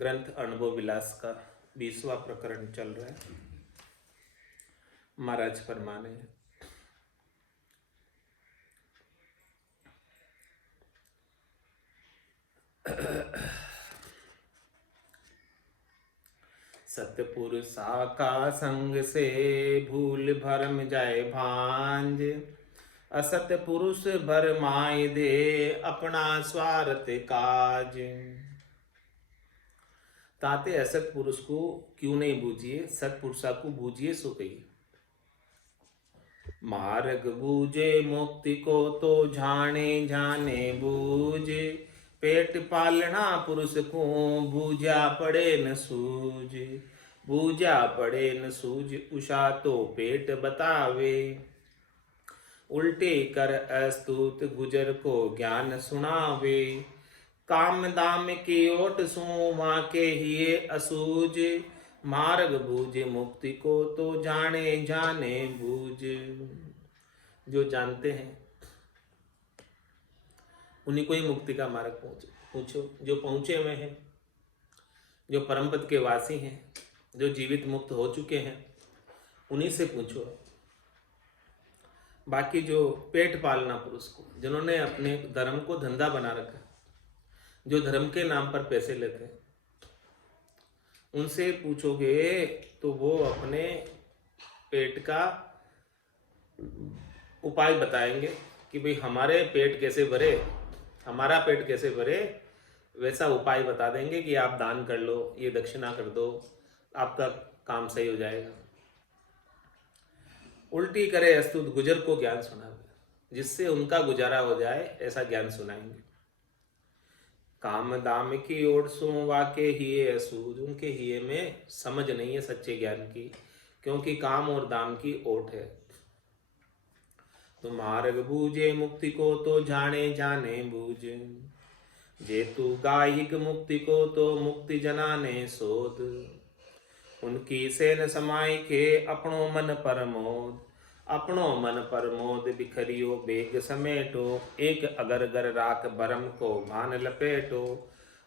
ग्रंथ अनुभव विलास का 20वां प्रकरण चल रहा है। महाराज फरमाने सतपुरुषा का संग से भूल भरम जाए भांज, असत पुरुष भरमाए दे अपना स्वार्थ काज। ताते असत पुरुष को क्यों नहीं बूझिए, सतपुरुषा को बूझिए सो कहिए। मार्ग बूझे मुक्ति को तो जाने जाने बूझे, पेट पालना पुरुष को बूझा पड़े न सूझ। बूझा पड़े न सूझ उषा तो पेट बतावे, उल्टे कर अस्तुत गुजर को ज्ञान सुनावे। काम दाम की ओट सो वहाँ के हिये असूझ, मार्ग बूझ मुक्ति को तो जाने जाने बूझ। जो जानते हैं उन्हीं को ही मुक्ति का मार्ग पूछो। जो पहुंचे हुए हैं, जो परम पद के वासी हैं, जो जीवित मुक्त हो चुके हैं, उन्हीं से पूछो। बाकी जो पेट पालना पुरुष को, जिन्होंने अपने धर्म को धंधा बना रखा, जो धर्म के नाम पर पैसे लेते हैं, उनसे पूछोगे तो वो अपने पेट का उपाय बताएंगे कि भाई हमारे पेट कैसे भरे, हमारा पेट कैसे भरे, वैसा उपाय बता देंगे कि आप दान कर लो, ये दक्षिणा कर दो, आपका काम सही हो जाएगा। उल्टी करे अस्तुत गुजर को ज्ञान सुनावे, जिससे उनका गुजारा हो जाए ऐसा ज्ञान सुनाएंगे। काम दाम की ओर सुवा के हिये असूझ, उनके हिये में समझ नहीं है सच्चे ज्ञान की, क्योंकि काम और दाम की ओट है। तो मार्ग बूझे मुक्ति को तो जाने जाने बूझ, जेतु गायिक मुक्ति को तो मुक्ति जनाने शोध। उनकी सेन समाय के अपनो मन परमोद, अपनो मन परमोद बिखरियो बेग समेटो। एक अगर गर राख भरम को भान लपेटो,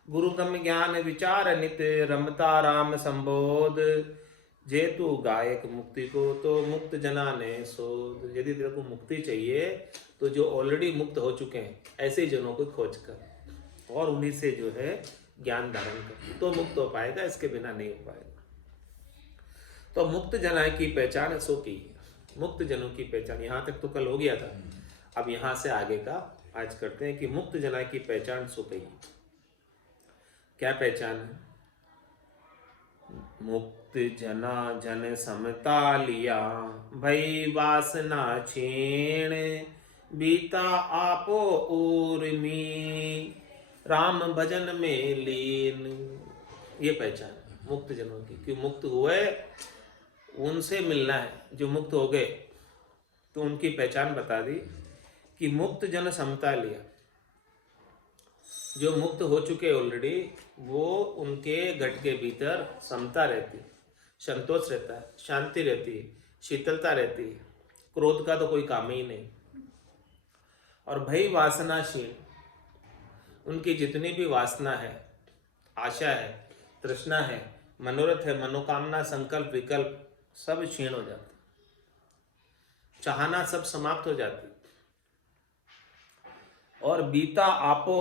गुरु गम ज्ञान विचार नित रमता राम संबोध। जेतु गायक मुक्ति को तो मुक्त जनाने शोध। यदि तेरे को मुक्ति चाहिए तो जो ऑलरेडी मुक्त हो चुके हैं ऐसे जनों को खोज कर और उन्हीं से जो है ज्ञान धारण कर, तो मुक्त हो पाएगा, इसके बिना नहीं हो पाएगा। तो मुक्त जना की पहचान सो की, मुक्त जनों की पहचान। यहाँ तक तो कल हो गया था, अब यहाँ से आगे का आज करते हैं कि मुक्त जना की पहचान सो कही। क्या पहचान है? मुक्त जना जन समता लिया, भई वासना छीण, बीता आपो उर्मी, राम भजन में लीन। ये पहचान है मुक्त जनों की, कि मुक्त हुए उनसे मिलना है जो मुक्त हो गए। तो उनकी पहचान बता दी कि मुक्त जन समता लिया, जो मुक्त हो चुके ऑलरेडी, वो उनके घट के भीतर समता रहती है, संतोष रहता है, शांति रहती है, शीतलता रहती है, क्रोध का तो कोई काम ही नहीं। और भई वासनाशील, उनकी जितनी भी वासना है, आशा है, तृष्णा है, मनोरथ है, मनोकामना, संकल्प, विकल्प सब क्षीण हो जाते, चाहना सब समाप्त हो जाती। और बीता आपो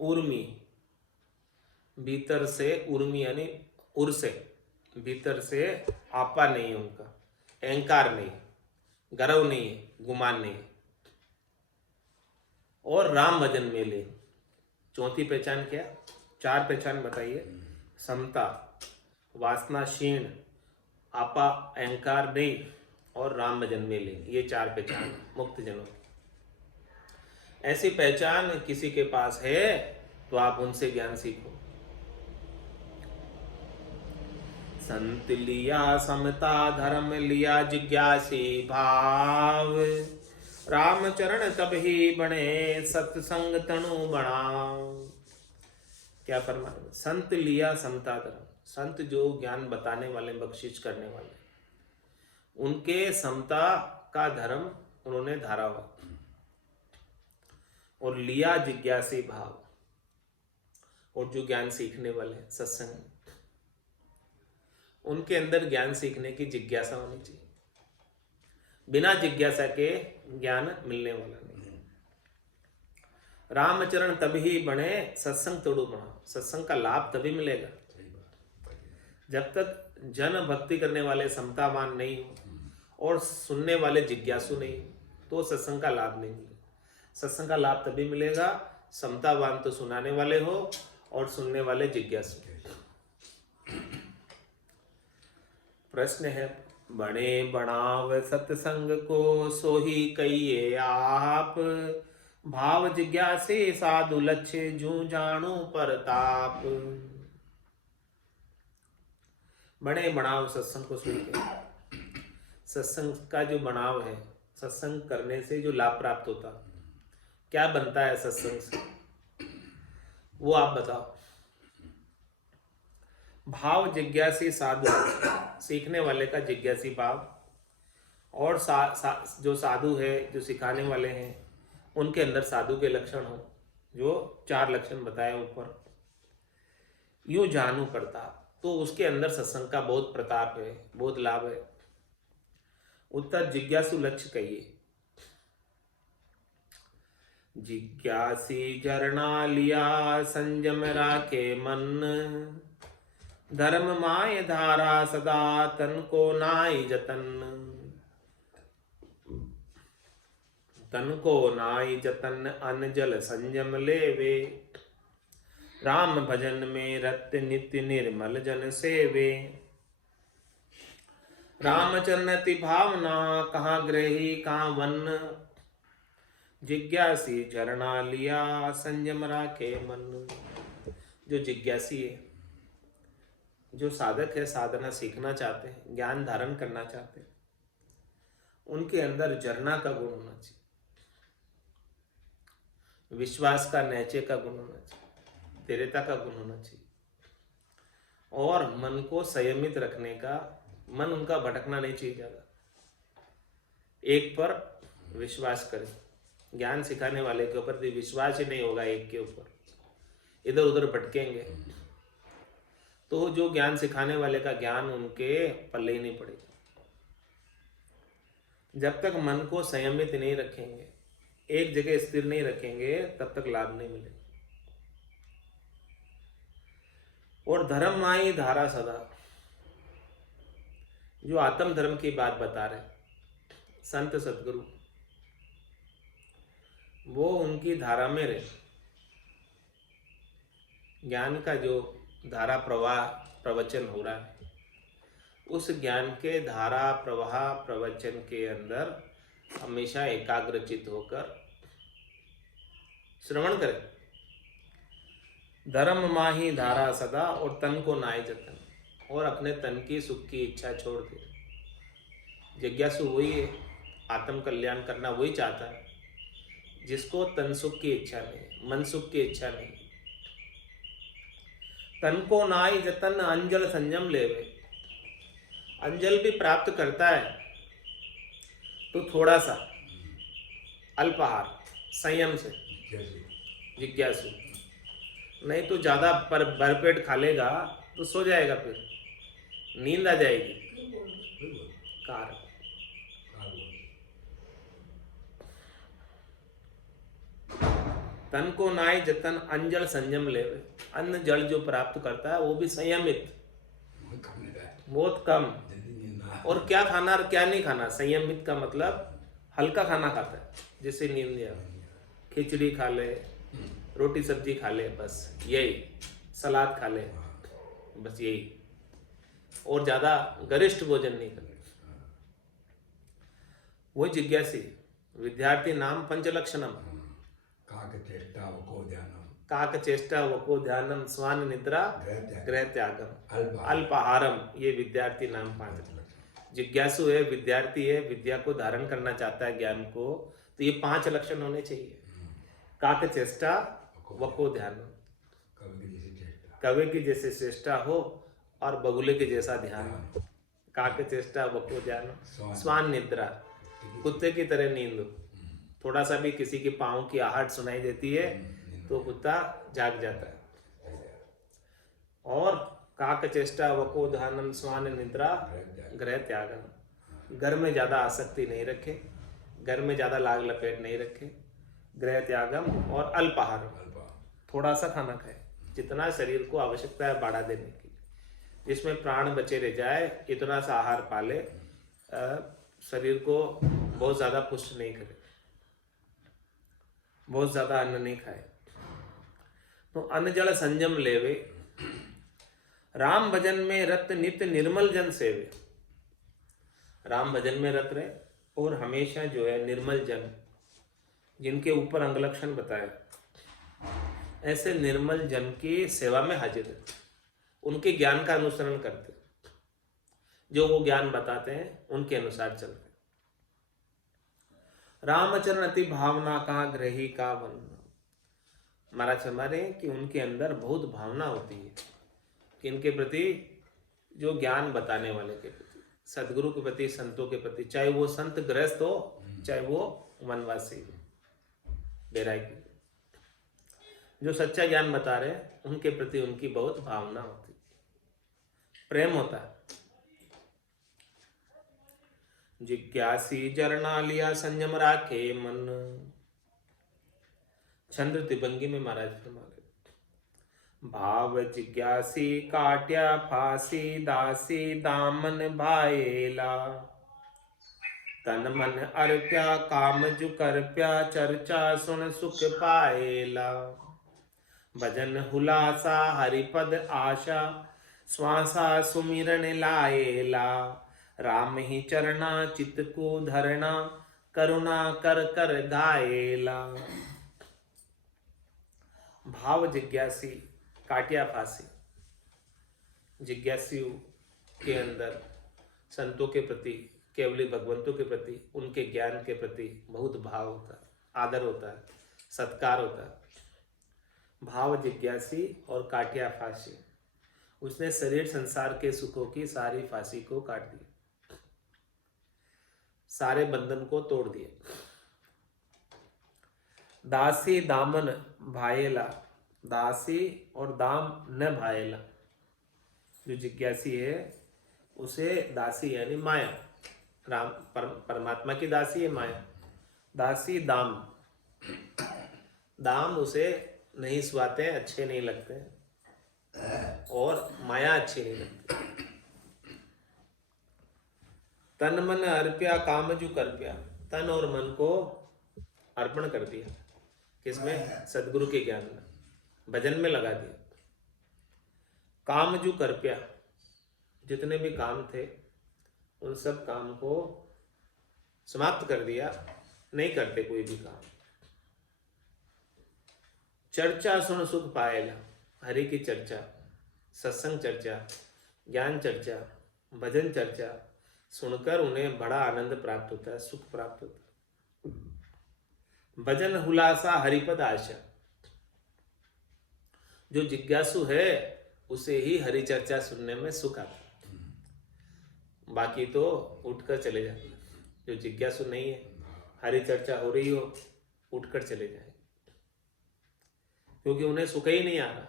उर्मी, भीतर से उर्मी यानी उर से, भीतर से आपा नहीं है उनका, अहंकार नहीं, गर्व नहीं है, गुमान नहीं। और राम भजन में ले। चौथी पहचान क्या? चार पहचान बताइए। समता, वासना क्षीण, आपा अहंकार नहीं, और राम भजन में ले। ये चार पहचान मुक्त जनों की। ऐसी पहचान किसी के पास है तो आप उनसे ज्ञान सीखो। संत लिया समता धर्म, लिया जिज्ञासी भाव, राम चरण तब ही बने सत्संग तनु बनाओ। क्या फरमाया? संत लिया समता धर्म, संत जो ज्ञान बताने वाले, बख्शिश करने वाले, उनके समता का धर्म उन्होंने धारा हुआ। और लिया जिज्ञासी भाव, और जो ज्ञान सीखने वाले हैं सत्संग, उनके अंदर ज्ञान सीखने की जिज्ञासा होनी चाहिए। बिना जिज्ञासा के ज्ञान मिलने वाला नहीं। रामचरण तभी बने सत्संग तोड़ू बना। सत्संग का लाभ तभी मिलेगा जब तक जन भक्ति करने वाले समतावान नहीं हो और सुनने वाले जिज्ञासु नहीं हो, तो सत्संग का लाभ नहीं मिलेगा। सत्संग का लाभ तभी मिलेगा समतावान तो सुनाने वाले हो और सुनने वाले जिज्ञासु। प्रश्न है, बने बनाव सत्संग को सोही कहिए आप, भाव जिज्ञासे साधु लक्ष्य जू जाणु परताप। बने बनाव सत्संग को सोही कहिए। सत्संग का जो बनाव है, सत्संग करने से जो लाभ प्राप्त होता, क्या बनता है सत्संग से, वो आप बताओ। भाव जिज्ञासी साधु, सीखने वाले का जिज्ञासी भाव, और जो साधु है, जो सिखाने वाले हैं, उनके अंदर साधु के लक्षण हो, जो 4 लक्षण बताए ऊपर। यूं जानू प्रताप, तो उसके अंदर सत्संग का बहुत प्रताप है, बहुत लाभ है। उत्तर, जिज्ञासु लक्ष्य कहिए। जिज्ञासी जरना लिया संयम राखे मन, धर्म माय धारा सदा तन को नाई जतन। तन को नाई जतन अन जल संयम लेवे, राम भजन में रत नित्य निर्मल जन सेवे। रामचरणति भावना कहाँ ग्रही कहाँ वन, जिज्ञासी झरना लिया संयम राखे मन। जो जिज्ञासी है, जो साधक है, साधना सीखना चाहते हैं, ज्ञान धारण करना चाहते हैं, उनके अंदर झरना का गुण होना चाहिए, विश्वास का नैचे का गुण होना चाहिए, धैर्यता का गुण होना चाहिए, और मन को संयमित रखने का, मन उनका भटकना नहीं चाहिए ज्यादा। एक पर विश्वास करें। ज्ञान सिखाने वाले के ऊपर भी विश्वास ही नहीं होगा, एक के ऊपर इधर उधर भटकेंगे तो जो ज्ञान सिखाने वाले का ज्ञान उनके पल्ले ही नहीं पड़ेगा। जब तक मन को संयमित नहीं रखेंगे, एक जगह स्थिर नहीं रखेंगे, तब तक लाभ नहीं मिलेगा। और धर्म माई धारा सदा, जो आत्म धर्म की बात बता रहे संत सदगुरु, वो उनकी धारा में रहे। ज्ञान का जो धारा प्रवाह प्रवचन हो रहा है, उस ज्ञान के धारा प्रवाह प्रवचन के अंदर हमेशा एकाग्रचित होकर श्रवण करें। धर्म माही धारा सदा, और तन को नाय जतन, और अपने तन की सुख की इच्छा छोड़ दे। जिज्ञासु वही है, आत्म कल्याण करना वही चाहता है जिसको तन सुख की इच्छा नहीं, मन सुख की इच्छा नहीं। तन को नाई जतन अंजल संयम लेवे। अंजल भी प्राप्त करता है तो थोड़ा सा अल्पाहार संयम से, जिज्ञासु, नहीं तो ज्यादा पर भरपेट खा लेगा तो सो जाएगा, फिर नींद आ जाएगी। कार तन को नाई जतन अंजल संयम लेवे। अन्न जल जो प्राप्त करता है वो भी संयमित, बहुत कम। और क्या खाना और क्या नहीं खाना, संयमित का मतलब हल्का खाना खाता है, जिससे नींद नहीं आए। खिचड़ी खा ले, रोटी सब्जी खा ले, बस यही, सलाद खा ले, बस यही, और ज्यादा गरिष्ठ भोजन नहीं करना। वो जिज्ञासी विद्यार्थी नाम पंचलक्षणम, काक चेष्टा वको ध्यानम स्वान निद्रा ग्रह त्यागम अल्पाहारम, ये विद्यार्थी नाम 5। जिज्ञासु है, विद्यार्थी है, विद्या को धारण करना चाहता है, ज्ञान को, तो ये 5 लक्षण होने चाहिए। काक चेष्टा वको ध्यानम, कवि की जैसे चेष्टा हो और बगुले के जैसा ध्यान हो। काक चेष्टा वको ध्यानम स्वान निद्रा, कुत्ते की तरह नींद हो। थोड़ा सा भी किसी के पाँव की आहट सुनाई देती है तो कुत्ता जाग जाता है। और काक चेष्टा वको धानम स्वान निद्रा ग्रह त्यागम। घर में ज़्यादा आसक्ति नहीं रखे, घर में ज़्यादा लाग लपेट नहीं रखे। ग्रह त्यागम और अल्पाहार, थोड़ा सा खाना खाए, जितना शरीर को आवश्यकता है बढ़ा देने के लिए, जिसमें प्राण बचे रह जाए, इतना सा आहार पाले, शरीर को बहुत ज़्यादा पुष्ट नहीं करे, बहुत ज़्यादा अन्न नहीं खाए। तो अन्न जल संयम लेवे, राम भजन में रत नित निर्मल जन सेवे। राम भजन में रत रहे और हमेशा जो है निर्मल जन, जिनके ऊपर अंगलक्षण बताए, ऐसे निर्मल जन की सेवा में हाजिर है, उनके ज्ञान का अनुसरण करते, जो वो ज्ञान बताते हैं उनके अनुसार चलते। रामचरण अति भावना का ग्रही का वन। महाराज फरमा रहे हैं कि उनके अंदर बहुत भावना होती है, कि इनके प्रति, जो ज्ञान बताने वाले के प्रति, सदगुरु के प्रति, संतों के प्रति, चाहे वो संत गृहस्थ हो, चाहे वो वनवासी हो, बैरागी, जो सच्चा ज्ञान बता रहे हैं उनके प्रति उनकी बहुत भावना होती है, प्रेम होता है। जिज्ञासी जरना लिया संयम राखे मन। छंद तिबंगी में महाराज फरमा रहे, भाव जिज्ञासी काट्या फांसी दासी दामन भाएला। तन मन अर्प्या काम जु करप्या चर्चा सुन सुख पाएला। भजन हुलासा हरिपद आशा श्वासा सुमिरन लाएला। राम ही चरना चित्त को धरना करुणा कर कर गाएला। भाव जिज्ञासी काटिया फांसी, जिज्ञासियों के अंदर संतों के प्रति, केवली भगवंतों के प्रति, उनके ज्ञान के प्रति बहुत भाव होता है, आदर होता है, सत्कार होता है। भाव जिज्ञासी और काटिया फांसी, उसने शरीर संसार के सुखों की सारी फांसी को काट दिया, सारे बंधन को तोड़ दिए। दासी दामन भाएला, दासी और दाम न भाएला। जो जिज्ञासी है उसे दासी यानी माया, राम परमात्मा की दासी है माया। दासी दाम, दाम उसे नहीं सुहाते, अच्छे नहीं लगते, और माया अच्छी नहीं लगती। तन मन अर्प्या काम जु करप्या, तन और मन को अर्पण कर दिया, किसमें? सदगुरु के ज्ञान में, भजन में लगा दिया। काम जु करप्या, जितने भी काम थे उन सब काम को समाप्त कर दिया, नहीं करते कोई भी काम। चर्चा सुन सुख पाएला, हरि की चर्चा, सत्संग चर्चा, ज्ञान चर्चा, भजन चर्चा सुनकर उन्हें बड़ा आनंद प्राप्त होता है, सुख प्राप्त होता है। भजन हुलासा हरिपद आशा, जो जिज्ञासु है उसे ही हरि चर्चा सुनने में सुख आता है, बाकी तो उठकर चले जाते। जो जिज्ञासु नहीं है, हरि चर्चा हो रही हो, उठकर चले जाए, क्योंकि उन्हें सुख ही नहीं आ रहा।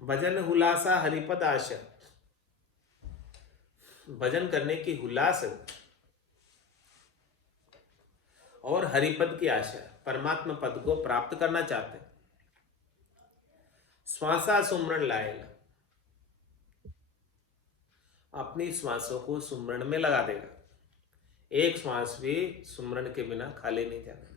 भजन हुलासा हरिपद आशा, भजन करने की हुलास है और हरिपद की आशा, परमात्मा पद को प्राप्त करना चाहते हैं। श्वासा सुमरण लाएगा, अपनी श्वासों को सुमरण में लगा देगा। एक श्वास भी सुमरण के बिना खाली नहीं जाता।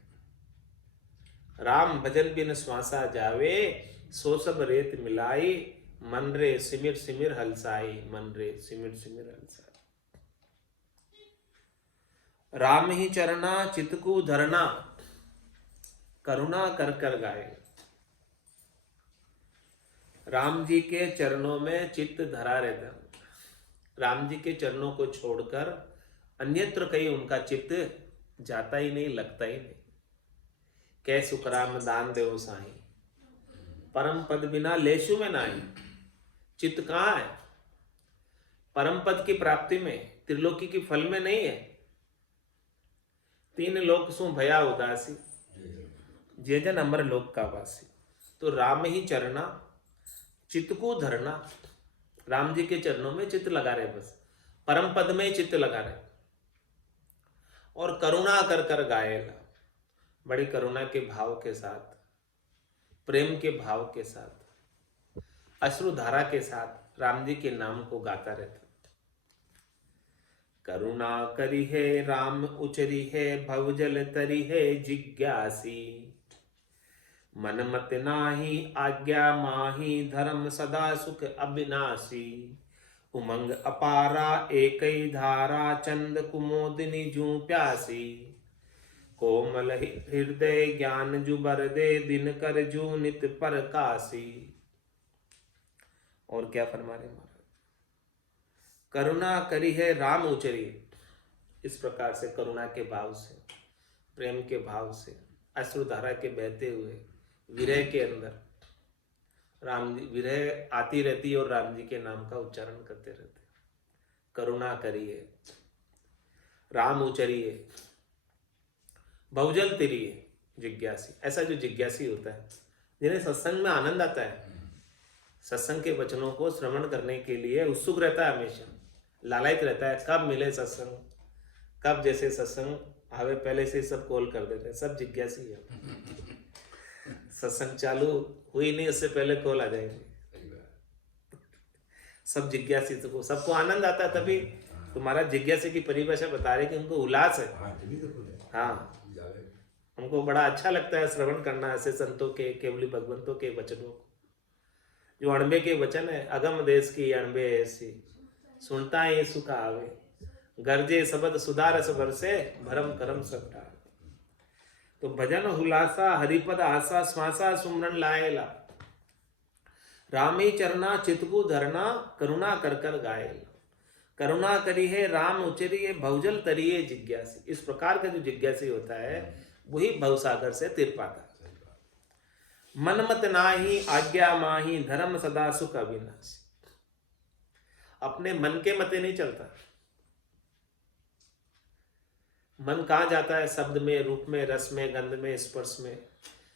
राम भजन बिन श्वासा जावे, सो सब रेत मिलाई, मन रे सिमिर सिमिर हलसाई, मन रे सिमिर सिमिर हलसाई। राम ही चरना चित्त को धरना, करुणा कर कर गाए। राम जी के चरणों में चित्त धरा रहता, राम जी के चरणों को छोड़कर अन्यत्र कहीं उनका चित्त जाता ही नहीं, लगता ही नहीं। कै सुख राम दान देव साई, परम पद बिना लेशु में नाही। चित्त कहाँ है? परम पद की प्राप्ति में, त्रिलोकी की फल में नहीं है। तीन लोक सु भया उदासी, जे जन अमर लोक का वासी। तो राम ही चरना, चित्त को धरना, राम जी के चरणों में चित्त लगा रहे, बस परम पद में चित्त लगा रहे। और करुणा कर कर गाएला, बड़ी करुणा के भाव के साथ, प्रेम के भाव के साथ, अश्रुधारा के साथ राम जी के नाम को गाता रहता। करुणा करी है राम उचरी है, भवजल तरी है जिज्ञासी। मन मत नाही आज्ञा माही, धर्म सदा सुख अविनाशी। उमंग अपारा एकई धारा, चंद कुमोदिनी जू प्यासी। कोमल हृदय ज्ञान जुबर दे, दिन कर जू नित पर कासी। और क्या फरमा रहे महाराज, करुणा करी है राम उचरी, इस प्रकार से करुणा के भाव से, प्रेम के भाव से, अश्रुधारा के बहते हुए विरह के अंदर राम जी, विरह आती रहती है और राम जी के नाम का उच्चारण करते रहते। करुणा करिए, राम उचरिए, बहुजल तिरिए जिज्ञासी। ऐसा जो जिज्ञासी होता है, जिन्हें सत्संग में आनंद आता है, सत्संग के वचनों को श्रवण करने के लिए उत्सुक रहता है, हमेशा लालायित रहता है, कब मिले सत्संग, कब जैसे सत्संग आवे, पहले से सब कॉल कर देते हैं, सब जिज्ञासी है। सत्संग चालू हुई नहीं उससे पहले कॉल आ जाएंगे, सब जिज्ञासी। तो सबको आनंद आता है, तभी तुम्हारा जिज्ञासी की परिभाषा बता रहे कि उनको उल्लास है। हाँ, उनको बड़ा अच्छा लगता है श्रवण करना ऐसे संतों के, केवली भगवंतों के वचनों को। जो अणबे के वचन है, अगम देश की अणबे ऐसी, सुनता है सुख आवे, गर्जे शब्द सुधारस बरसे, भरम करम सब टाल। तो भजन हुलासा, हरिपद आशा, श्वासा सुमरन लाएला। रामी चरना चितकू धरना, करुणा कर कर गाएला। करुणा करी है राम उचरी है, भवजल तरिए जिज्ञासी। इस प्रकार का जो जिज्ञासी होता है वही भवसागर से तिर पाता है। मन मत नाही आज्ञा माही, धर्म सदा सुख अविनाशी। अपने मन के मते नहीं चलता। मन कहाँ जाता है? शब्द में, रूप में, रस में, गंध में, स्पर्श में,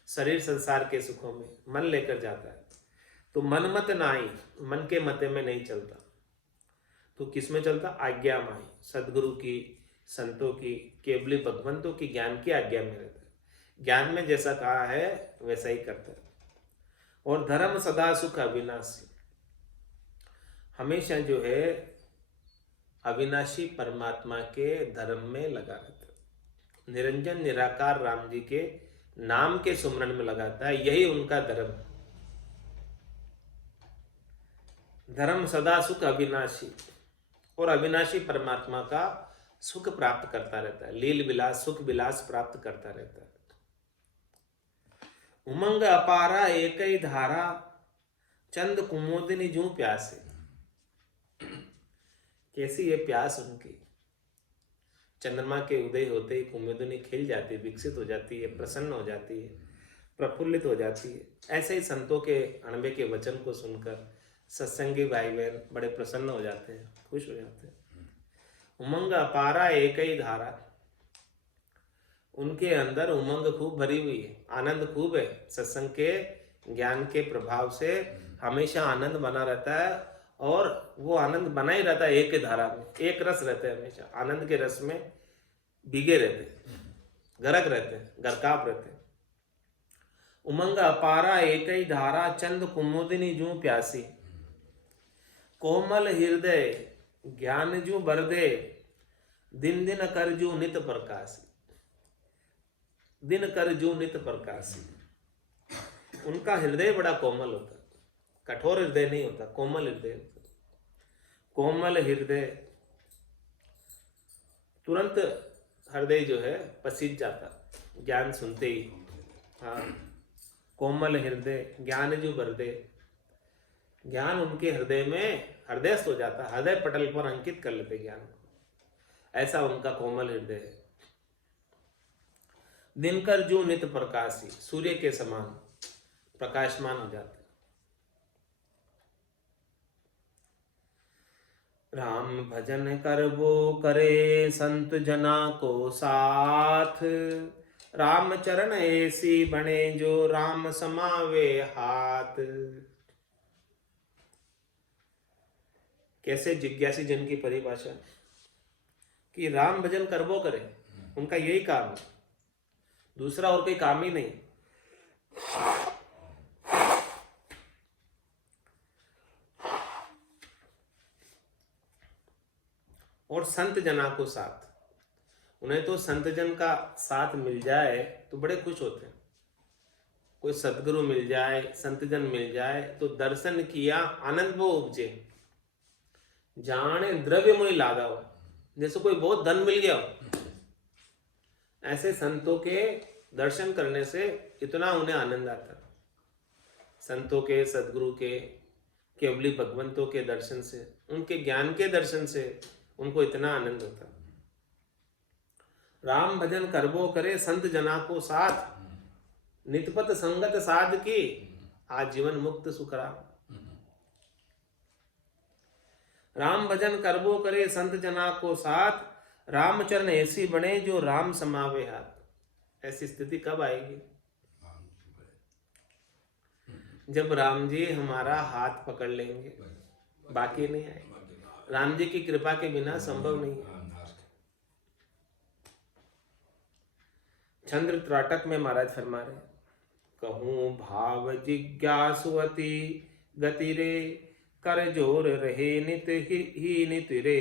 शरीर संसार के सुखों में मन लेकर जाता है। तो मन मत नाही, मन के मते में नहीं चलता। तो किस में चलता? आज्ञा माही, सदगुरु की, संतों की, केवली भगवंतों की ज्ञान की आज्ञा में रहता है। ज्ञान में जैसा कहा है वैसा ही करता है। और धर्म सदा सुख अविनाशी, हमेशा जो है अविनाशी परमात्मा के धर्म में लगा रहता है। निरंजन निराकार राम जी के नाम के सुमरन में लगाता है, यही उनका धर्म। धर्म सदा सुख अविनाशी, और अविनाशी परमात्मा का सुख प्राप्त करता रहता है, लील विलास, सुख विलास प्राप्त करता रहता है। उमंग अपारा एक ही धारा, चंद कुमोदिनी जू प्यासे। कैसी है प्यास उनकी, चंद्रमा के उदय होते ही कुमुदिनी खिल जाती है, विकसित हो जाती है, प्रसन्न हो जाती है, प्रफुल्लित हो जाती है। ऐसे ही संतों के अणबे के वचन को सुनकर सत्संगी भाई बहन बड़े प्रसन्न हो जाते हैं, खुश हो जाते हैं। उमंग अपारा एक ही धारा, उनके अंदर उमंग खूब भरी हुई है, आनंद खूब है। सत्संग के ज्ञान के प्रभाव से हमेशा आनंद बना रहता है, और वो आनंद बना ही रहता है एक धारा में, एक रस रहते हैं, हमेशा आनंद के रस में भीगे रहते हैं, गरक रहते हैं, गरकाप रहते हैं। उमंग अपारा एक ही धारा, चंद कुमुदिनी जू प्यासी। कोमल हृदय ज्ञान जू बरदे, दिन दिन कर जू नित प्रकाशी। दिन कर जू नित प्रकाशी, उनका हृदय बड़ा कोमल होता है, कठोर हृदय नहीं होता, कोमल हृदय होता है। कोमल हृदय, तुरंत हृदय जो है पसीज जाता ज्ञान सुनते ही। हाँ, कोमल हृदय ज्ञान जो बरदे, ज्ञान उनके हृदय में हृदयस्थ हो जाता, हृदय पटल पर अंकित कर लेते ज्ञान को। ऐसा उनका कोमल हृदय है। दिनकर जो नित प्रकाशी, सूर्य के समान प्रकाशमान हो जाते। राम भजन करबो करे, संत जना को साथ। राम चरण ऐसी बने, जो राम समावे हाथ। कैसे जिज्ञासी जन की परिभाषा कि राम भजन करबो करे, उनका यही काम है, दूसरा और कोई काम ही नहीं। और संत जना को साथ, उन्हें तो संत जन का साथ मिल जाए तो बड़े खुश होते हैं। कोई सदगुरु मिल जाए, संत जन मिल जाए तो दर्शन किया आनंद वो उपजे, जाने द्रव्य मोहि लागा हो, जैसे कोई बहुत धन मिल गया हो, ऐसे संतों के दर्शन करने से इतना उन्हें आनंद आता है। संतों के, सदगुरु के, केवली भगवंतों के दर्शन से, उनके ज्ञान के दर्शन से उनको इतना आनंद होता। राम भजन करबो करे संत जना को साथ, नितपत संगत साध की आज जीवन मुक्त सुखराम। राम भजन करबो करे संत जना को साथ, रामचरण ऐसी बने जो राम समावे हाथ। ऐसी स्थिति कब आएगी? जब राम जी हमारा हाथ पकड़ लेंगे, बाकी नहीं आएगी। राम जी की कृपा के बिना संभव नहीं है। चंद्र त्राटक में महाराज फरमा रहे, कहूं भाव जिज्ञासुअति गति रे, कर जोर रहे नित ही नित रे,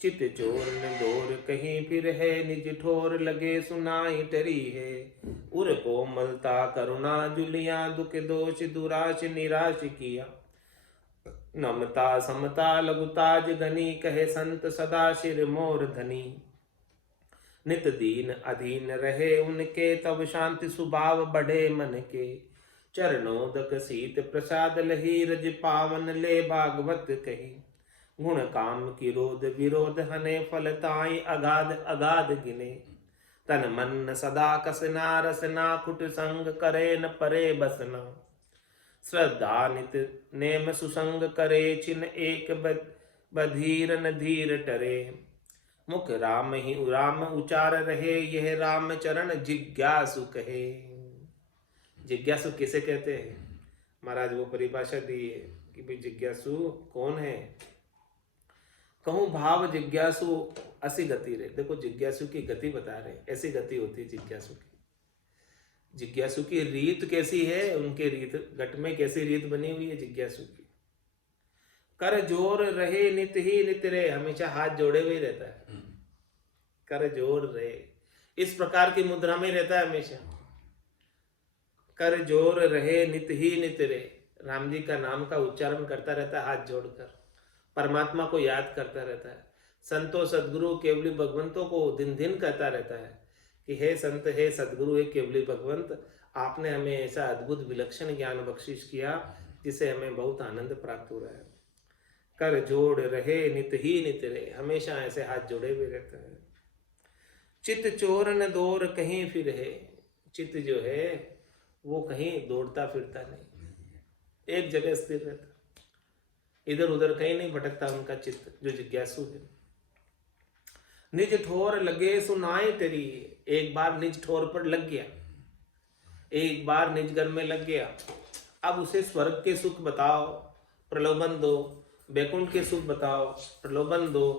चित चोर न दोर कहीं फिर है, निज ठोर लगे सुनाई टरी है, उर कोमलता करुणा जुलिया, दुख दोष दुराश निराश किया, नमता समता लघुताज घनी, कहे संत सदा शिर मोर धनी, नित दीन अधीन रहे उनके, तब शांति सुभाव बढ़े मन के, चरणोदक सीत प्रसाद लही, रज पावन ले भागवत कही, गुण काम की रोध विरोध हने, फलताई अगाध अगाध गिने, तन मन सदा कसना रसना, कुट संग करे न परे बसना, श्रद्धा नित नेम सुसंग करे, चिन एक बधीर न धीर टरे, मुख राम ही राम उचार रहे, यह राम चरण जिज्ञासु कहे। जिज्ञासु किसे कहते हैं? महाराज वो परिभाषा दी है कि भाई जिज्ञासु कौन है। कहूं भाव जिज्ञासु असी गति रे। देखो जिज्ञासु की गति बता रहे, ऐसी गति होती है जिज्ञासु की। जिज्ञासु की रीत कैसी है, उनके रीत घट में कैसी रीत बनी हुई है जिज्ञासु की। कर जोर रहे नित ही नित रे, हमेशा हाथ जोड़े हुए रहता है। कर जोर रहे, इस प्रकार की मुद्रा में रहता है हमेशा। कर जोर रहे नित ही नित रे, राम जी का नाम का उच्चारण करता रहता है हाथ जोड़कर, परमात्मा को याद करता रहता है। संतों सदगुरु केवली भगवंतों को दिन दिन कहता रहता है कि हे संत, हे सदगुरु, हे केवली भगवंत, आपने हमें ऐसा अद्भुत विलक्षण ज्ञान बख्शिश किया जिससे हमें बहुत आनंद प्राप्त हो रहा है। कर जोड़ रहे नित ही नित रे, हमेशा ऐसे हाथ जोड़े हुए रहते हैं। चित चोर न दौर कहीं फिर है, चित्त जो है वो कहीं दौड़ता फिरता नहीं, एक जगह स्थिर रहता, इधर उधर कहीं नहीं भटकता उनका चित्त जो जिज्ञासु है। निज ठोर लगे सुनाए तेरी, एक बार निज ठोर पर लग गया, एक बार निज घर में लग गया, अब उसे स्वर्ग के सुख बताओ, प्रलोभन दो, बैकुंठ के सुख बताओ, प्रलोभन दो,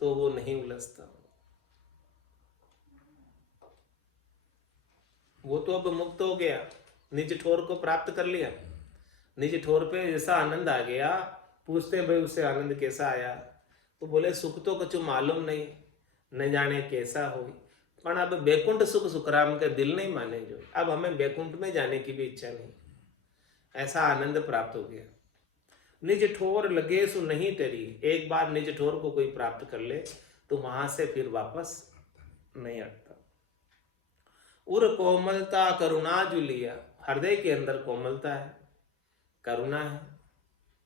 तो वो नहीं उलझता। वो तो अब मुक्त हो गया, निज ठोर को प्राप्त कर लिया। निज ठोर पे जैसा आनंद आ गया, पूछते भाई उससे आनंद कैसा आया, तो बोले सुख तो कुछ मालूम नहीं, न जाने कैसा हो, पर अब बैकुंठ सुख सुखराम के दिल नहीं माने जो, अब हमें बैकुंठ में जाने की भी इच्छा नहीं, ऐसा आनंद प्राप्त हो गया। निज ठोर लगे सु नहीं टरी, एक बार निज ठोर को कोई प्राप्त कर ले तो वहां से फिर वापस नहीं हटता। उर कोमलता करुणा जुलिया, हृदय के अंदर कोमलता है, करुणा है,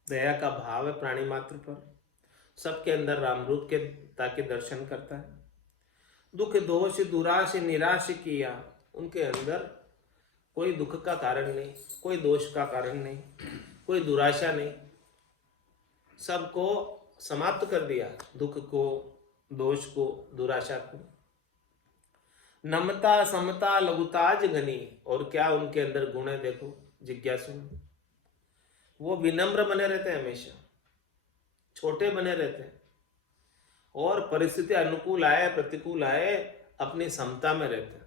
दया का भाव है प्राणी मात्र पर, सबके अंदर राम रूप के ताकि दर्शन करता है। दुख दोष दुराश निराश किया, उनके अंदर कोई दुख का कारण नहीं, कोई दोष का कारण नहीं, कोई दुराशा नहीं, सबको समाप्त कर दिया, दुख को, दोष को, दुराशा को। नमता समता लघुताज घनी, और क्या उनके अंदर गुण है देखो जिज्ञासु, वो विनम्र बने रहते हैं हमेशा, छोटे बने रहते हैं, और परिस्थिति अनुकूल आए प्रतिकूल आए अपनी समता में रहते हैं,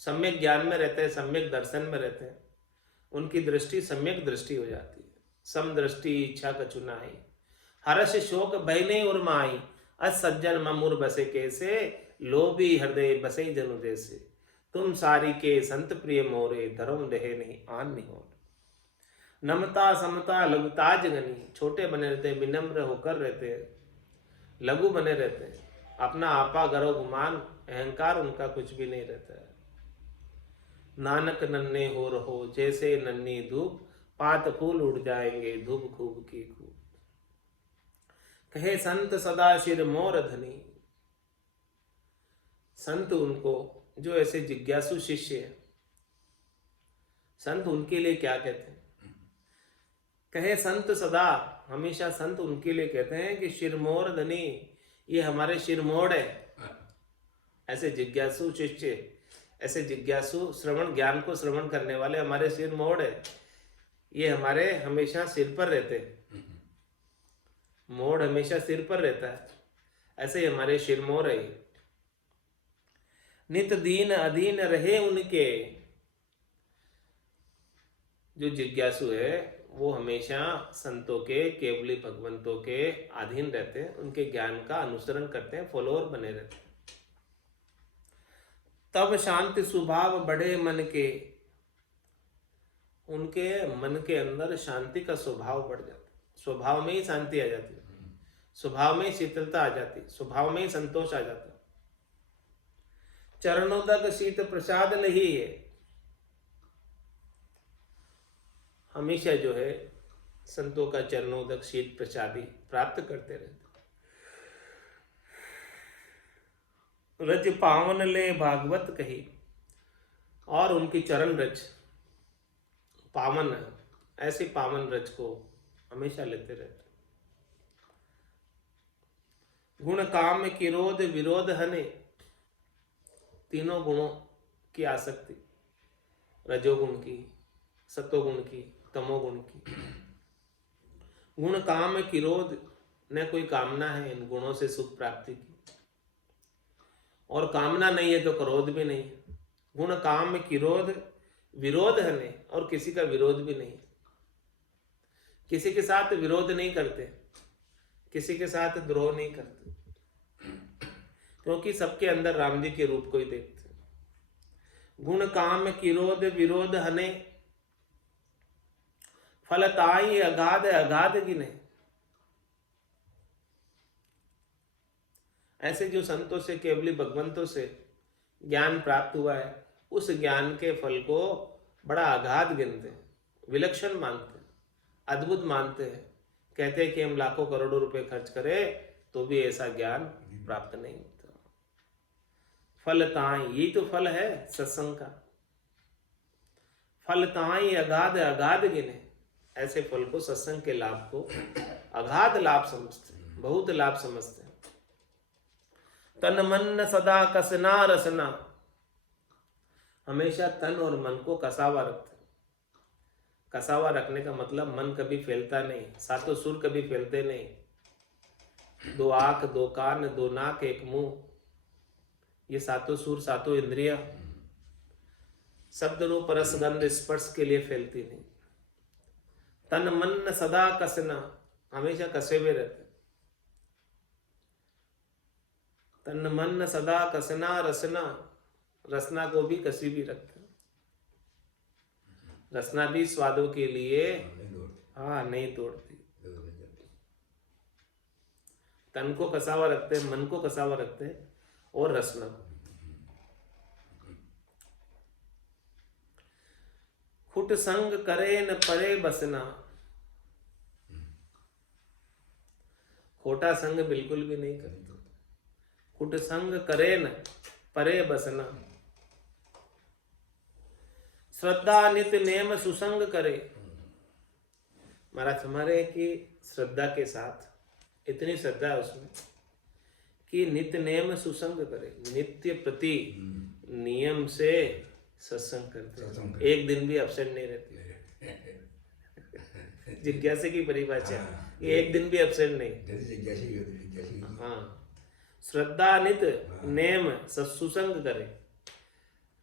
सम्यक ज्ञान में रहते हैं, सम्यक दर्शन में रहते हैं, उनकी दृष्टि सम्यक दृष्टि हो जाती है। सम दृष्टि इच्छा कछु नाई, हर्ष शोक भय नहीं उर्माई, अस सज्जन ममुर बसे कैसे, लोभी हृदय बसे जनु जैसे, तुम सारी के संत प्रिय मोरे, धर्म रहे नहीं आन नहीं हो। नमता समता लघुता जगनी, छोटे बने रहते हैं, विनम्र होकर रहते हैं, लघु बने रहते हैं, अपना आपा गर्व गुमान अहंकार उनका कुछ भी नहीं रहता है। नानक नन्हे हो रहो जैसे नन्ही धूप, पात फूल उड़ जाएंगे धूप खूब की खूब, कहे संत सदा शिर मोर धनी। संत उनको जो ऐसे जिज्ञासु शिष्य है, संत उनके लिए क्या कहते हैं? कहे संत सदा, हमेशा संत उनके लिए कहते हैं कि शिरमोर धनी, ये हमारे शिरमोड़ है। ऐसे जिज्ञासु शिष्य, ऐसे जिज्ञासु श्रवण ज्ञान को श्रवण करने वाले हमारे शिरमोड़ है, ये हमारे हमेशा सिर पर रहते हैं। मोड़ हमेशा सिर पर रहता है, ऐसे ही हमारे शिरमोर है। नित दीन अधीन रहे उनके, जो जिज्ञासु है वो हमेशा संतों के, केवली भगवंतों के अधीन रहते हैं, उनके ज्ञान का अनुसरण करते हैं, फॉलोअर बने रहते हैं। तब शांति स्वभाव बढ़े मन के, उनके मन के अंदर शांति का स्वभाव बढ़ जाता है, स्वभाव में ही शांति आ जाती है, स्वभाव में ही शीतलता आ जाती है, स्वभाव में ही संतोष आ जाता है। चरणोदक शीत प्रसाद नहीं है, हमेशा जो है संतों का चरणोदक शीत प्रसादी प्राप्त करते रहते। रज पावन ले भागवत कही, और उनकी चरण रज पावन है, ऐसे पावन रज को हमेशा लेते रहते। गुण काम किरोध विरोध हने, तीनों गुणों की आसक्ति, रजोगुण की, सतोगुण की, तमोगुण की। गुण काम किरोध, न कोई कामना है इन गुणों से सुख प्राप्ति की, और कामना नहीं है तो क्रोध भी नहीं है। गुण काम किरोध विरोध है नहीं, और किसी का विरोध भी नहीं, किसी के साथ विरोध नहीं करते, किसी के साथ द्रोह नहीं करते, क्योंकि सबके अंदर राम जी के रूप को ही देखते। गुण काम किरोध विरोध हने, फलताई अगाध अगाध गिने। ऐसे जो संतों से, केवली भगवंतों से ज्ञान प्राप्त हुआ है, उस ज्ञान के फल को बड़ा अगाध गिनते हैं, विलक्षण मानते हैं, अद्भुत मानते हैं। कहते हैं कि हम लाखों करोड़ों रुपए खर्च करें तो भी ऐसा ज्ञान प्राप्त नहीं होता। फलताई, यही तो फल है सत्संग का। फलताई अगाध अगाध गिने, ऐसे फल को, सत्संग के लाभ को अगाध लाभ समझते हैं, बहुत लाभ समझते हैं। तन मन सदा कसना रसना, हमेशा तन और मन को कसावा रखते हैं। कसावा रखने का मतलब मन कभी फैलता नहीं, सातों सुर कभी फैलते नहीं। दो आंख, दो कान, दो नाक, एक मुंह, ये सातों सुर, सातों इंद्रियां शब्द रूप रसगंध स्पर्श के लिए फैलती नहीं। तन मन सदा कसना, हमेशा कसे हुए रहते। तन मन सदा कसना रसना, रसना को भी कसी भी रखते। रसना भी स्वादों के लिए नहीं तोड़ती। तन को कसावा रखते हैं, मन को कसावा रखते हैं, और रसना को। खुट संग करे न परे बसना, खोटा संग बिल्कुल भी नहीं करते। खुट संग करे न परे बसना, श्रद्धा नित नेम सुसंग करे। महाराज हमारे कि श्रद्धा के साथ, इतनी श्रद्धा है उसमें कि नित्य नेम सुसंग करे, नित्य प्रति नियम से सत्संग करते हैं, एक दिन भी अपसेंट नहीं रहते। जिज्ञासे की परिभाषा, हाँ, ये एक दिन भी एब्सेंट नहीं। जैसे जिज्ञासा ही होती, जिज्ञासा ही होती। हाँ, श्रद्धा नित हाँ। नेम सत्सुसंग करे,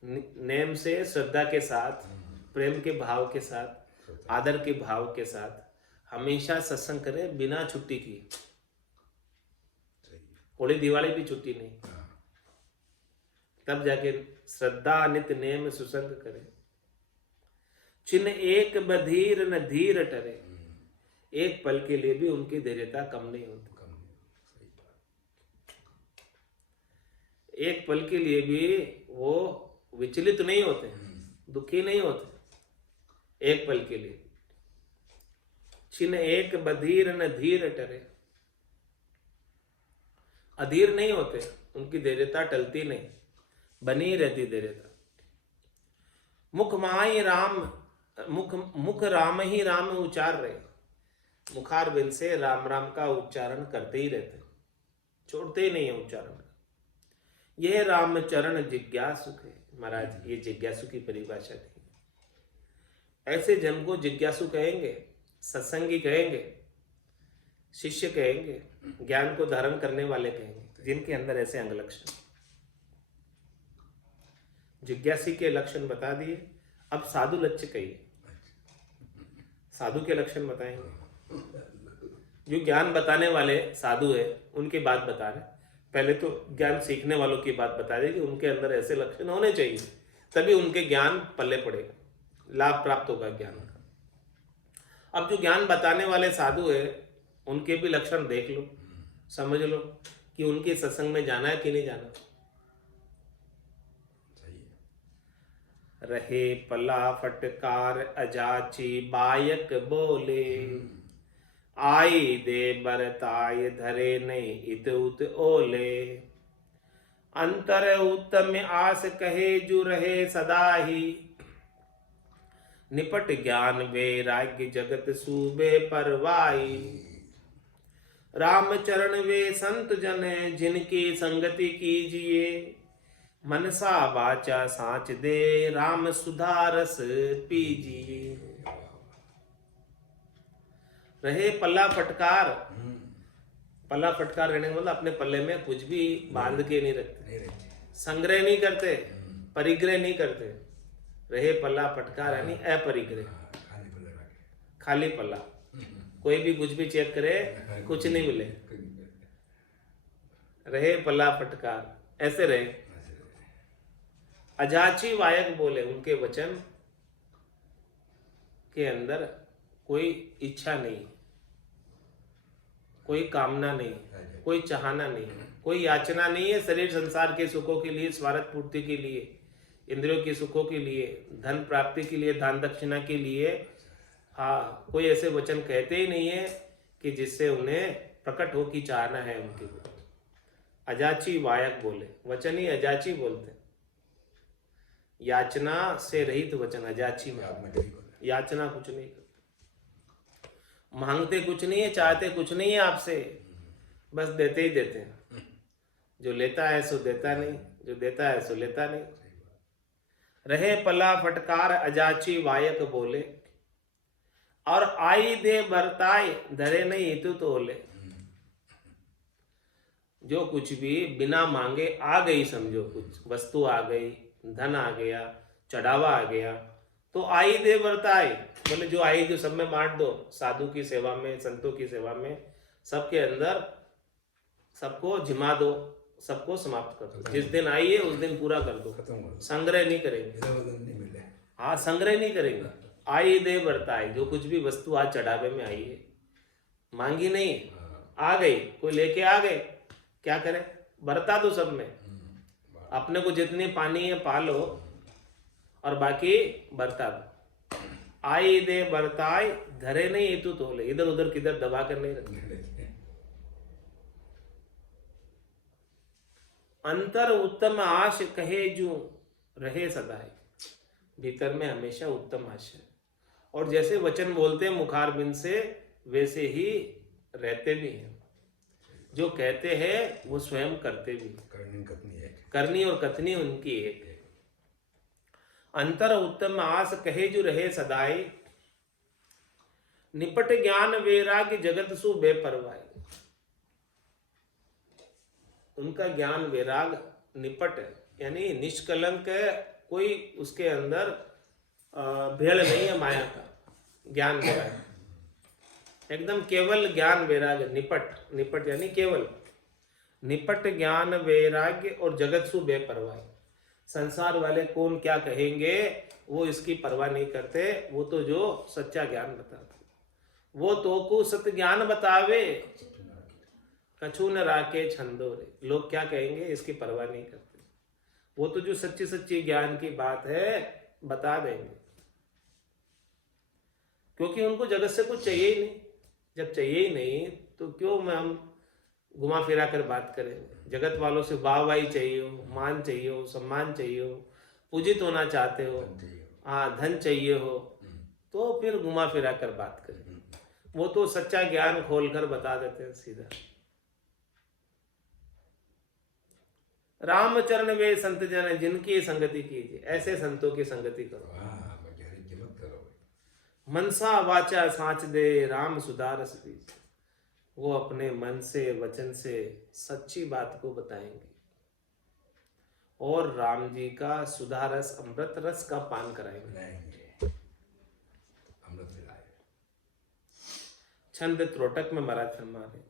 नेम से श्रद्धा के साथ, प्रेम के भाव के साथ, आदर के भाव के साथ हमेशा सत्संग करे बिना छुट्टी किए। सही। होली दिवाली भी छुट्टी नहीं, हाँ। तब जाके श्रद्धा नित नेम सुसंग करे। चिन्ह एक बधीर न धीर टरे, एक पल के लिए भी उनकी धैर्यता कम नहीं होती। कम नहीं, सही बात। एक पल के लिए भी वो विचलित नहीं होते, दुखी नहीं होते, एक पल के लिए। चिन्ह एक बधीर न धीर टरे, अधीर नहीं होते, उनकी धैर्यता टलती नहीं, बनी रहती धैर्यता। मुख माई राम, मुख राम ही राम उच्चार रहे, मुखार बिन से राम राम का उच्चारण करते ही रहते, छोड़ते ही नहीं है उच्चारण। यह राम चरण जिज्ञासु है। महाराज ये जिज्ञासु की परिभाषा थी। ऐसे जन को जिज्ञासु कहेंगे, सत्संगी कहेंगे, शिष्य कहेंगे, ज्ञान को धारण करने वाले कहेंगे, जिनके अंदर ऐसे अंग लक्षण। जिज्ञासी के लक्षण बता दिए, अब साधु लक्ष्य कहिए। साधु के लक्षण बताएंगे। जो ज्ञान बताने वाले साधु है उनकी बात बता रहे। पहले तो ज्ञान सीखने वालों की बात बता रहे कि उनके अंदर ऐसे लक्षण होने चाहिए, तभी उनके ज्ञान पल्ले पड़ेगा, लाभ प्राप्त होगा ज्ञान का। अब जो ज्ञान बताने वाले साधु है उनके भी लक्षण देख लो, समझ लो कि उनके सत्संग में जाना है कि नहीं जाना। रहे पला फटकार अजाची बायक बोले, आई दे बरताय धरे नहीं इत उत ओले। अंतर उत्तम आस कहे जो रहे सदा ही, निपट ज्ञान वैराग्य जगत सूबे परवाई। राम चरण वे संत जन जिनकी संगति कीजिए, मनसा वाचा साच दे राम सुधा रस पीजिए। रहे पल्ला फटकार, पल्ला फटकार रहने का मतलब अपने पल्ले में कुछ भी बांध के नहीं रखते, संग्रह नहीं करते, परिग्रह नहीं करते। रहे पल्ला फटकार यानी अपरिग्रह, खाली पल्ला, कोई भी कुछ भी चेक करे कुछ नहीं मिले। रहे पल्ला फटकार, ऐसे रहे। अजाची वायक बोले, उनके वचन के अंदर कोई इच्छा नहीं, कोई कामना नहीं, कोई चाहना नहीं, कोई याचना नहीं है शरीर संसार के सुखों के लिए, स्वार्थ पूर्ति के लिए, इंद्रियों के सुखों के लिए, धन प्राप्ति के लिए, दान दक्षिणा के लिए। हाँ, कोई ऐसे वचन कहते ही नहीं है कि जिससे उन्हें प्रकट हो कि चाहना है उनके को। अजाची वायक बोले, वचन ही अजाची बोलते, याचना से रहित वचन अजाची में। याचना कुछ नहीं करते, मांगते कुछ नहीं है, चाहते कुछ नहीं है आपसे, बस देते ही देते हैं। जो लेता है सो देता नहीं, जो देता है सो लेता नहीं। रहे पला फटकार अजाची वायक बोले, और आई दे बरताए धरे नहीं हितु तोले। जो कुछ भी बिना मांगे आ गई, समझो कुछ वस्तु आ गई, धन आ गया, चढ़ावा आ गया, तो आई दे बरताए बोले जो आई जो सब में बांट दो, साधु की सेवा में, संतों की सेवा में, सबके अंदर सबको जिमा दो, सबको समाप्त कर दो। जिस दिन आई है उस दिन पूरा कर दो, संग्रह नहीं करेंगे। हाँ, संग्रह नहीं करेंगे। आई दे बरताए, जो कुछ भी वस्तु आज चढ़ावे में आई है, मांगी नहीं, आ गई, कोई लेके आ गए, क्या करे, बरता दो सब में। अपने को जितनी पानी है पालो और बाकी बरता दो। आई दे बरताए धरे नहीं हेतु तोले, इधर उधर किधर दबा कर नहीं रखते। अंतर उत्तम आश कहे जो रहे सदाई, भीतर में हमेशा उत्तम आश है। और जैसे वचन बोलते हैं मुखार बिन से, वैसे ही रहते भी हैं। जो कहते हैं वो स्वयं करते भी, करनी और कथनी उनकी एक है। अंतर उत्तम आस कहे जो रहे सदाई, निपट ज्ञान वैराग्य जगत सु बेपरवाही। उनका ज्ञान वैराग निपट है, यानी निष्कलंक है, कोई उसके अंदर भेड़ नहीं है माया का। ज्ञान वैराग एकदम केवल ज्ञान वैराग्य। निपट, निपट यानी केवल, निपट ज्ञान वैराग्य और जगत सु बेपरवाही। संसार वाले कौन क्या कहेंगे वो इसकी परवाह नहीं करते। वो तो जो सच्चा ज्ञान बताते, वो तो को सत्य ज्ञान बतावे, कछु न राके छंदो रे। लोग क्या कहेंगे इसकी परवाह नहीं करते। वो तो जो सच्ची सच्ची ज्ञान की बात है बता देंगे, क्योंकि उनको जगत से कुछ चाहिए ही नहीं। जब चाहिए ही नहीं तो क्यों मैं हम घुमा फिरा कर बात करेंगे। जगत वालों से वाहवाही चाहिए हो, मान चाहिए हो, सम्मान चाहिए हो, पूजित होना चाहते हो, हाँ धन चाहिए हो, तो फिर घुमा फिरा कर बात करें। वो तो सच्चा ज्ञान खोलकर बता देते हैं सीधा। रामचरण वे संत जन जिनकी संगति कीजिए, ऐसे संतों की संगति करो। मनसा वाचा साच दे राम सुधारस बीज। वो अपने मन से वचन से सच्ची बात को बताएंगे और राम जी का सुधारस अमृत रस का पान कराएंगे। छंद त्रोटक में महाराज फरमा रहे,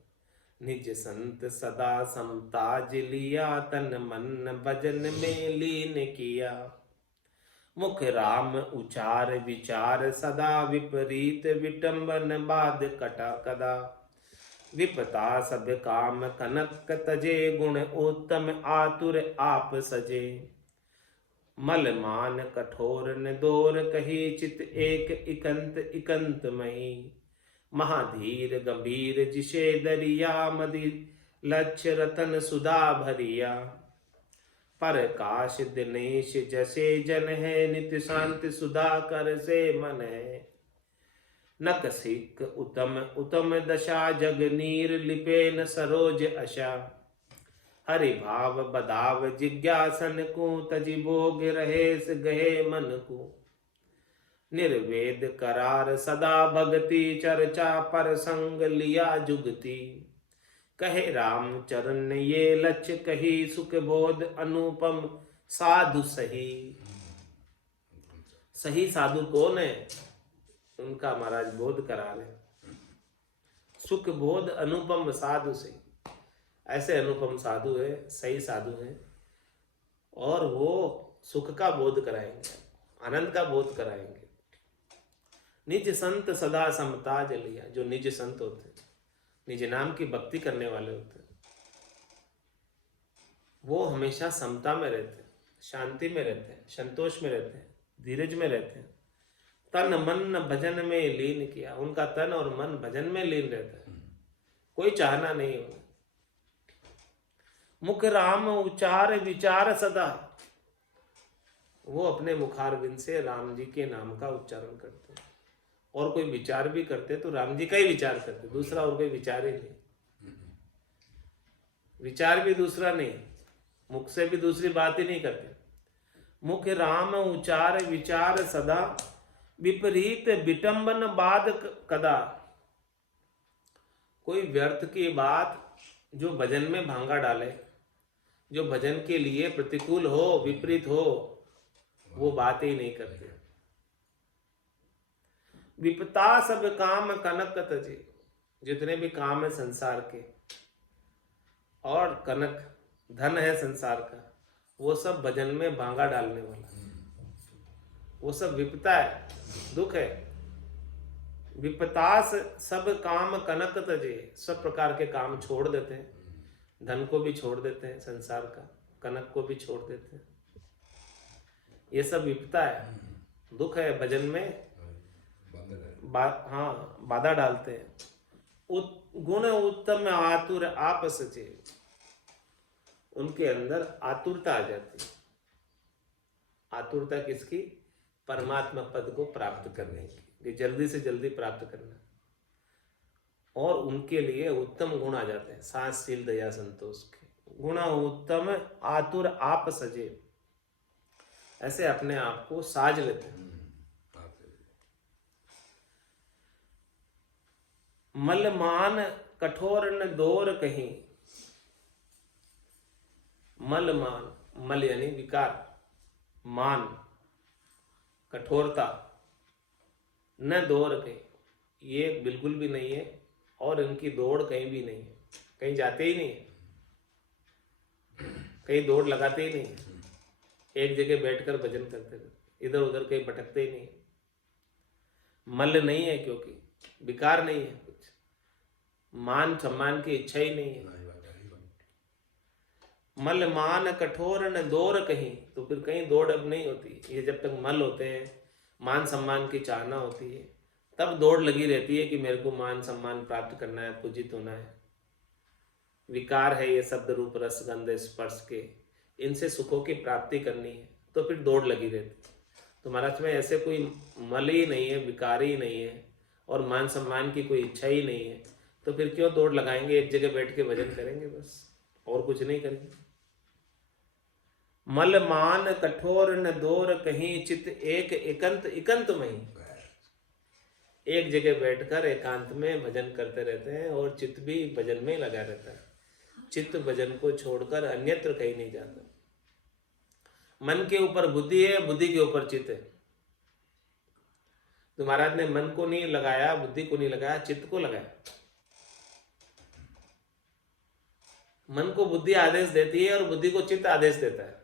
निज संत सदा समताज लिया, तन मन भजन में लीन किया। मुख राम उचार विचार सदा, विपरीत विटंबन बाद कटा कदा। विपता सब काम कनक तजे, गुण उत्तम आतुर आप सजे। मल मान कठोर न दोर कही, चित एक इकंत इकंत मही। महाधीर गंभीर जिसे दरिया, मदि लक्ष्य रतन सुधा भरिया। पर काश दिनेश जैसे जन है, नित्य शांति सुधा कर से मन है। नक सिक उत्तम उत्तम दशा, जग नीर लिपे न सरोज अशा। हरि भाव बदाव जिज्ञासन को, तजि भोग रहे गहे मन को। निर्वेद करार सदा भगति, चर्चा पर संग लिया जुगति। कहे राम चरण ये लक्ष्य कही, सुख बोध अनुपम साधु सही। सही साधु कौन है? उनका महाराज बोध करा रहे। सुख बोध अनुपम साधु सही, ऐसे अनुपम साधु है, सही साधु है, और वो सुख का बोध कराएंगे, आनंद का बोध कराएंगे। निज संत सदा समता जलिया। जो निज संत होते हैं, निज नाम की भक्ति करने वाले होते हैं, वो हमेशा समता में रहते हैं, शांति में रहते हैं, संतोष में रहते हैं, धीरज में रहते हैं। तन मन भजन में लीन किया। उनका तन और मन भजन में लीन रहता है, कोई चाहना नहीं होगा। मुख राम उचार विचार सदा। वो अपने मुखारविंद से राम जी के नाम का उच्चारण करते हैं, और कोई विचार भी करते तो राम जी का ही विचार करते, दूसरा और कोई विचार ही नहीं। विचार भी दूसरा नहीं, मुख से भी दूसरी बात ही नहीं करते। मुख राम उचार विचार सदा, विपरीत विटंबन बाद कदा। कोई व्यर्थ की बात जो भजन में भांगा डाले, जो भजन के लिए प्रतिकूल हो, विपरीत हो, वो बात ही नहीं करते। विपता सब काम कनक तजे। जितने भी काम है संसार के, और कनक धन है संसार का, वो सब भजन में भांगा डालने वाला, वो सब विपता है, दुख है। विपतास सब काम कनक तजे। सब प्रकार के काम छोड़ देते हैं, धन को भी छोड़ देते हैं, संसार का कनक को भी छोड़ देते हैं। ये सब विपता है, दुख है। भजन में बाधा डालते हैं। गुण उत्तम आतुर आप सचे। उनके अंदर आतुरता आ जाती है। आतुरता किसकी? परमात्मा पद को प्राप्त करने की, जल्दी से जल्दी प्राप्त करना। और उनके लिए उत्तम गुण आ जाते हैं, साहसशील दया संतोष के गुण। उत्तम आतुर आप सजे। ऐसे अपने आप को साज लेते हैं। मल मान कठोर न दोर कहीं। मल मान, मल यानी विकार, मान कठोरता, न दौड़ कहीं, ये बिल्कुल भी नहीं है, और इनकी दौड़ कहीं भी नहीं है, कहीं जाते ही नहीं है, कहीं दौड़ लगाते ही नहीं है, एक जगह बैठकर भजन करते रहते, इधर उधर कहीं भटकते ही नहीं है। मल नहीं है क्योंकि विकार नहीं है, कुछ मान सम्मान की इच्छा ही नहीं है। मल मान कठोर न दौड़ कहीं, तो फिर कहीं दौड़ अब नहीं होती। ये जब तक मल होते हैं, मान सम्मान की चाहना होती है, तब दौड़ लगी रहती है कि मेरे को मान सम्मान प्राप्त करना है, पूजित होना है। विकार है ये शब्द रूप रस गंध स्पर्श के, इनसे सुखों की प्राप्ति करनी है, तो फिर दौड़ लगी रहती। तो महाराज में ऐसे कोई मल ही नहीं है, विकार ही नहीं है, और मान सम्मान की कोई इच्छा ही नहीं है, तो फिर क्यों दौड़ लगाएंगे, एक जगह बैठ के भजन करेंगे बस, और कुछ नहीं करेंगे। मल मान कठोर न दौर कहीं, चित एक एकांत एकांत में, एक जगह बैठकर एकांत में भजन करते रहते हैं, और चित्त भी भजन में लगा रहता है। चित्त भजन को छोड़कर अन्यत्र कहीं नहीं जाता। मन के ऊपर बुद्धि है, बुद्धि के ऊपर चित्त है। तो महाराज ने मन को नहीं लगाया, बुद्धि को नहीं लगाया, चित्त को लगाया। मन को बुद्धि आदेश देती है और बुद्धि को चित्त आदेश देता है।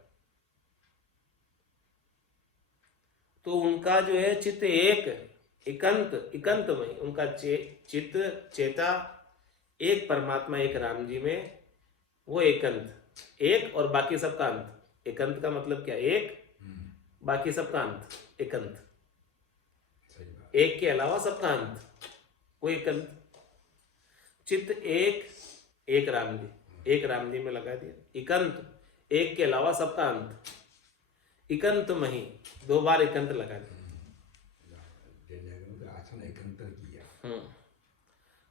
तो उनका जो है चित्त एक एकांत में, उनका चित्त चेता एक परमात्मा, एक राम जी में, वो एकांत एक, और बाकी सबका अंत। एकांत का मतलब क्या, एक, बाकी सबका अंत, एकांत। एक के अलावा सबका अंत, वो एकांत। चित्त एक राम जी, एक राम जी में लगा दिया। एकांत एक के अलावा सबका अंत, एकांत में ही, दो बार एकांत लगा दिया।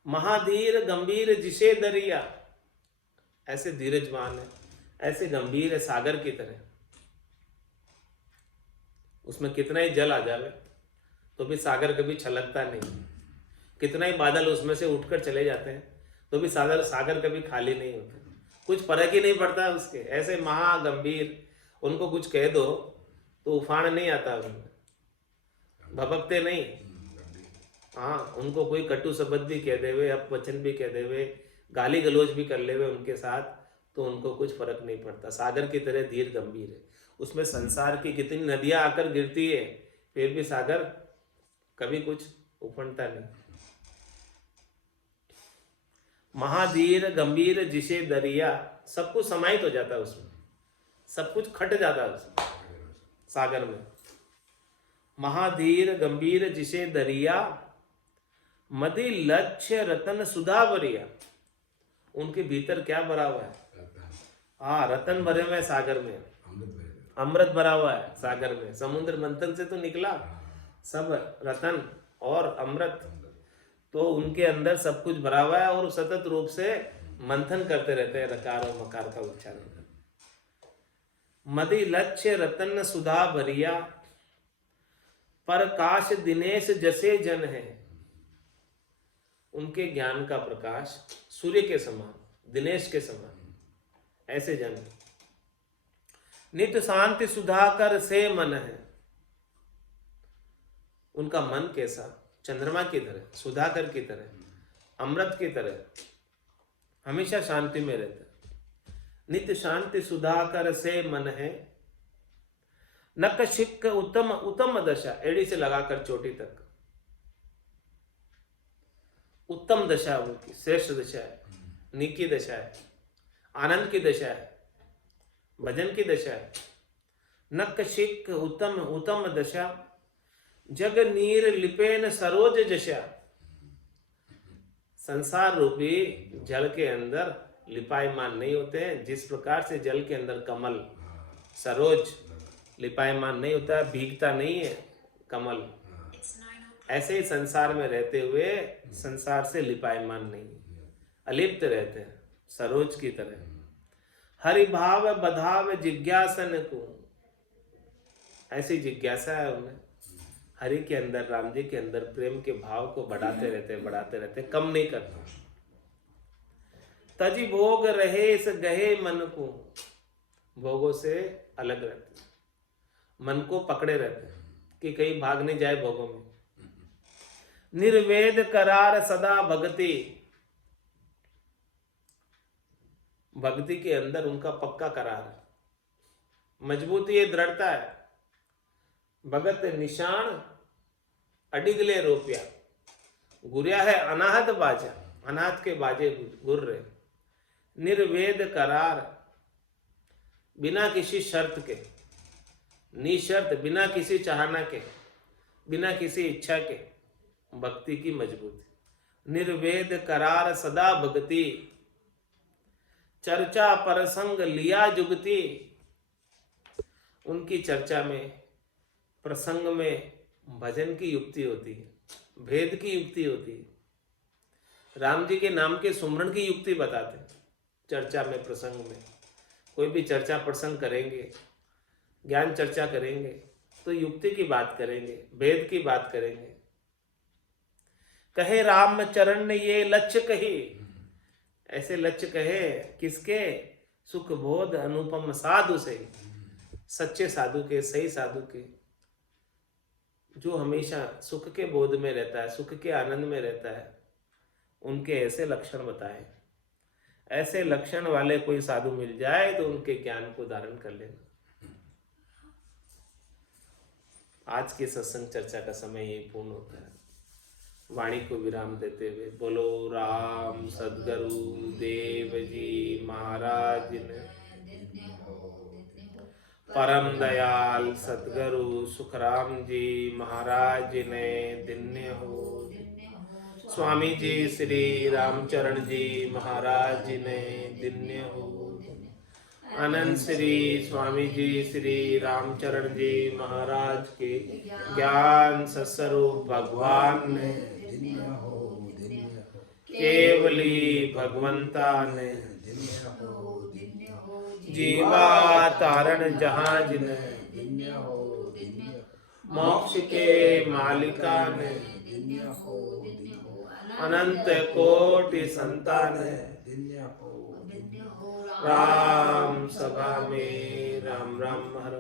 महाधीर गंभीर जिसे दरिया, ऐसे धीरजवान है, ऐसे गंभीर है सागर की तरह। उसमें कितना ही जल आ जावे तो भी सागर कभी छलकता नहीं, कितना ही बादल उसमें से उठकर चले जाते हैं तो भी सागर कभी खाली नहीं होता, कुछ फर्क ही नहीं पड़ता है उसके। ऐसे महागंभीर, उनको कुछ कह दो तो उफान नहीं आता उनमें, भपकते नहीं। हाँ, उनको कोई कटु शब्द भी कह देवे, अपवचन भी कह देवे, गाली गलौज भी कर लेवे उनके साथ, तो उनको कुछ फर्क नहीं पड़ता। सागर की तरह धीर गंभीर है। उसमें संसार की कितनी नदियां आकर गिरती है, फिर भी सागर कभी कुछ उफनता नहीं। महाधीर गंभीर जिसे दरिया, सब कुछ समाहित हो जाता है उसमें, सब कुछ खट जाता है उसमें, सागर में। महाधीर गंभीर जिसे दरिया, मदि लक्ष्य रतन सुधा भरिया। उनके भीतर क्या भरा हुआ है? हाँ, रतन भरे हुए सागर में, अमृत भरा हुआ है सागर में। समुद्र मंथन से तो निकला सब रतन और अमृत, तो उनके अंदर सब कुछ भरा हुआ है, और सतत रूप से मंथन करते रहते हैं, रकार और मकार का उच्चारण। मदि लक्ष्य रतन सुधा भरिया, प्रकाश दिनेश जैसे जन है। उनके ज्ञान का प्रकाश सूर्य के समान, दिनेश के समान, ऐसे जन। नित्य शांति सुधाकर से मन है। उनका मन कैसा? चंद्रमा की तरह, सुधाकर की तरह, अमृत की तरह, हमेशा शांति में रहता। नित्य शांति सुधाकर से मन है। नक शिक उत्तम उत्तम दशा, एड़ी से लगाकर चोटी तक उत्तम दशा, उनकी श्रेष्ठ दशा है, नीकी दशा है, आनंद की दशा है, भजन की दशा है। नक शिक उत्तम उत्तम दशा, जग नीर लिपेन सरोज जशा। संसार रूपी जल के अंदर लिपायमान नहीं होते हैं। जिस प्रकार से जल के अंदर कमल सरोज लिपायमान नहीं होता है, भीगता नहीं है कमल, ऐसे ही संसार में रहते हुए संसार से लिपायमान नहीं, अलिप्त रहते हैं सरोज की तरह। हरि भाव बधाव जिज्ञासन को, ऐसी जिज्ञासा है उन्हें। हरि के अंदर, राम जी के अंदर प्रेम के भाव को बढ़ाते रहते, कम नहीं करते। तजी भोग रहे इस गहे मन को, भोगों से अलग रहते, मन को पकड़े रहते कि कहीं भाग नहीं जाए भोगों में। निर्वेद करार सदा भक्ति, भक्ति के अंदर उनका पक्का करार है, मजबूती है, दृढ़ता है। भगत निशान अडिगले रोपिया, गुरिया है अनाहत बाजा, अनाहत के बाजे गुर रहे। निर्वेद करार, बिना किसी शर्त के, निशर्त, बिना किसी चाहना के, बिना किसी इच्छा के, भक्ति की मजबूती। निर्वेद करार सदा भक्ति, चर्चा प्रसंग लिया जुगती, उनकी चर्चा में, प्रसंग में भजन की युक्ति होती है, भेद की युक्ति होती है। राम जी के नाम के सुमरण की युक्ति बताते हैं चर्चा में, प्रसंग में। कोई भी चर्चा प्रसंग करेंगे, ज्ञान चर्चा करेंगे तो युक्ति की बात करेंगे, भेद की बात करेंगे। कहे राम चरण ने ये लक्ष्य कही, ऐसे लक्ष्य कहे किसके? सुख बोध अनुपम साधु से, सच्चे साधु के, सही साधु के, जो हमेशा सुख के बोध में रहता है, सुख के आनंद में रहता है, उनके ऐसे लक्षण बताए। ऐसे लक्षण वाले कोई साधु मिल जाए तो उनके ज्ञान को धारण कर लेना। आज के सत्संग चर्चा का समय यही पूर्ण होता है। वाणी को विराम देते हुए बोलो राम सद्गुरु देव जी महाराज ने, परम दयाल सद्गुरु सुखराम जी महाराज ने धन्य हो। स्वामी जी श्री रामचरण जी महाराज ने धन्य हो। अनंत श्री स्वामी जी श्री रामचरण जी महाराज के ज्ञान सत्स्वरूप भगवान ने, केवली भगवंता ने, जीवा तारण जहाज ने, मोक्ष के मालिका ने, अनंत कोटि संतान राम सभा में राम राम हर